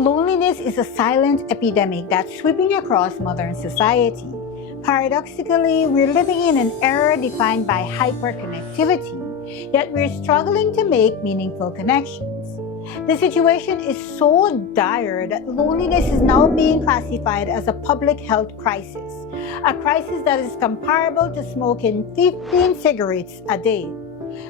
Loneliness is a silent epidemic that's sweeping across modern society. Paradoxically, we're living in an era defined by hyperconnectivity, yet we're struggling to make meaningful connections. The situation is so dire that loneliness is now being classified as a public health crisis, a crisis that is comparable to smoking 15 cigarettes a day.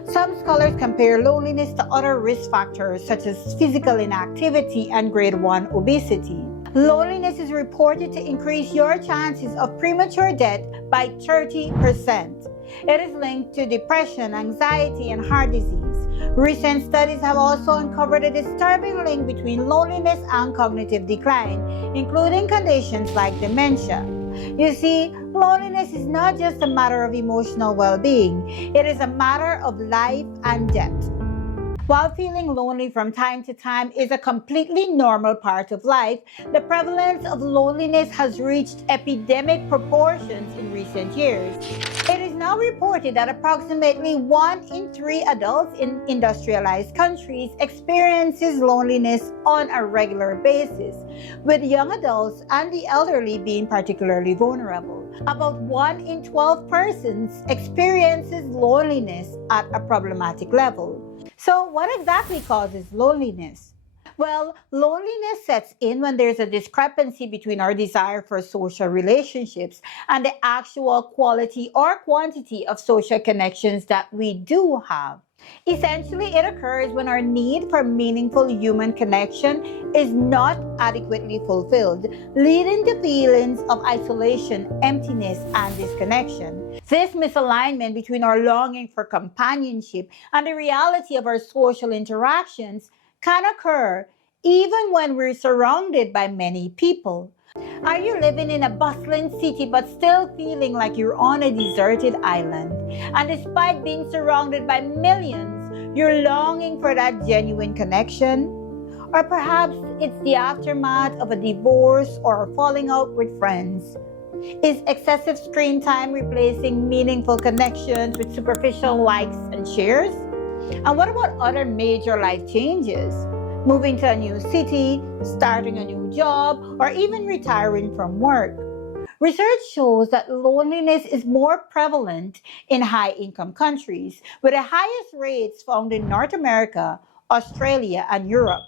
Some scholars compare loneliness to other risk factors such as physical inactivity and grade 1 obesity. Loneliness is reported to increase your chances of premature death by 30%. It is linked to depression, anxiety, and heart disease. Recent studies have also uncovered a disturbing link between loneliness and cognitive decline, including conditions like dementia. You see, loneliness is not just a matter of emotional well-being, it is a matter of life and death. While feeling lonely from time to time is a completely normal part of life, the prevalence of loneliness has reached epidemic proportions in recent years. It is now reported that approximately 1 in 3 adults in industrialized countries experiences loneliness on a regular basis, with young adults and the elderly being particularly vulnerable. About 1 in 12 persons experiences loneliness at a problematic level. So, what exactly causes loneliness? Well, loneliness sets in when there's a discrepancy between our desire for social relationships and the actual quality or quantity of social connections that we do have. Essentially, it occurs when our need for meaningful human connection is not adequately fulfilled, leading to feelings of isolation, emptiness, and disconnection. This misalignment between our longing for companionship and the reality of our social interactions can occur even when we're surrounded by many people. Are you living in a bustling city but still feeling like you're on a deserted island? And despite being surrounded by millions, you're longing for that genuine connection? Or perhaps it's the aftermath of a divorce or falling out with friends. Is excessive screen time replacing meaningful connections with superficial likes and shares? And what about other major life changes? Moving to a new city, starting a new job, or even retiring from work. Research shows that loneliness is more prevalent in high-income countries, with the highest rates found in North America, Australia, and Europe.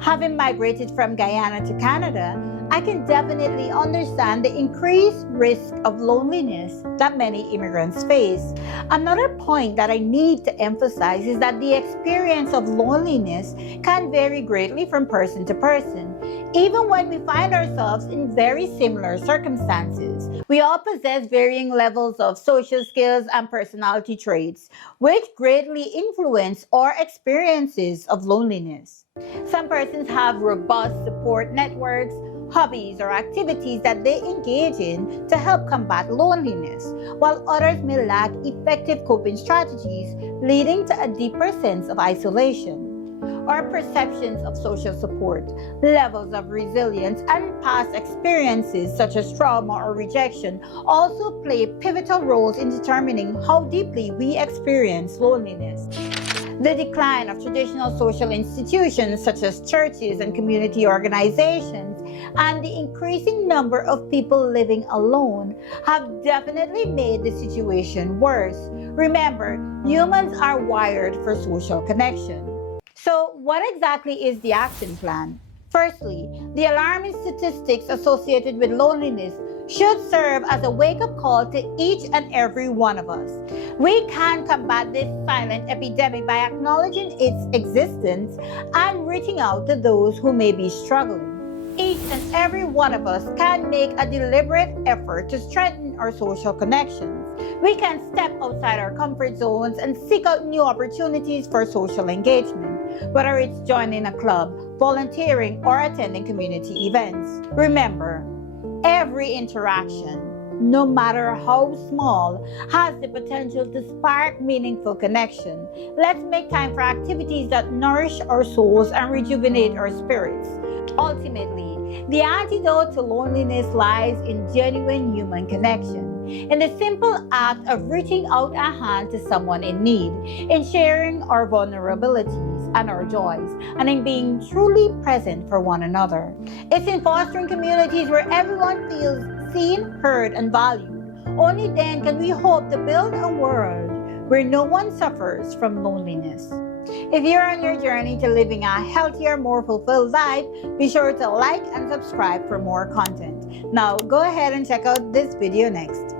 Having migrated from Guyana to Canada, I can definitely understand the increased risk of loneliness that many immigrants face. Another point that I need to emphasize is that the experience of loneliness can vary greatly from person to person, even when we find ourselves in very similar circumstances. We all possess varying levels of social skills and personality traits, which greatly influence our experiences of loneliness. Some persons have robust support networks, hobbies, or activities that they engage in to help combat loneliness, while others may lack effective coping strategies, leading to a deeper sense of isolation. Our perceptions of social support, levels of resilience, and past experiences such as trauma or rejection also play pivotal roles in determining how deeply we experience loneliness. The decline of traditional social institutions such as churches and community organizations and the increasing number of people living alone have definitely made the situation worse. Remember, humans are wired for social connection. So, what exactly is the action plan? Firstly, the alarming statistics associated with loneliness should serve as a wake-up call to each and every one of us. We can combat this silent epidemic by acknowledging its existence and reaching out to those who may be struggling. Each and every one of us can make a deliberate effort to strengthen our social connections. We can step outside our comfort zones and seek out new opportunities for social engagement, whether it's joining a club, volunteering, or attending community events. Remember, every interaction, no matter how small, has the potential to spark meaningful connection. Let's make time for activities that nourish our souls and rejuvenate our spirits. Ultimately, the antidote to loneliness lies in genuine human connection, in the simple act of reaching out a hand to someone in need, in sharing our vulnerabilities, and our joys, and in being truly present for one another. It's in fostering communities where everyone feels seen, heard, and valued. Only then can we hope to build a world where no one suffers from loneliness. If you're on your journey to living a healthier, more fulfilled life, be sure to like and subscribe for more content. Now, go ahead and check out this video next.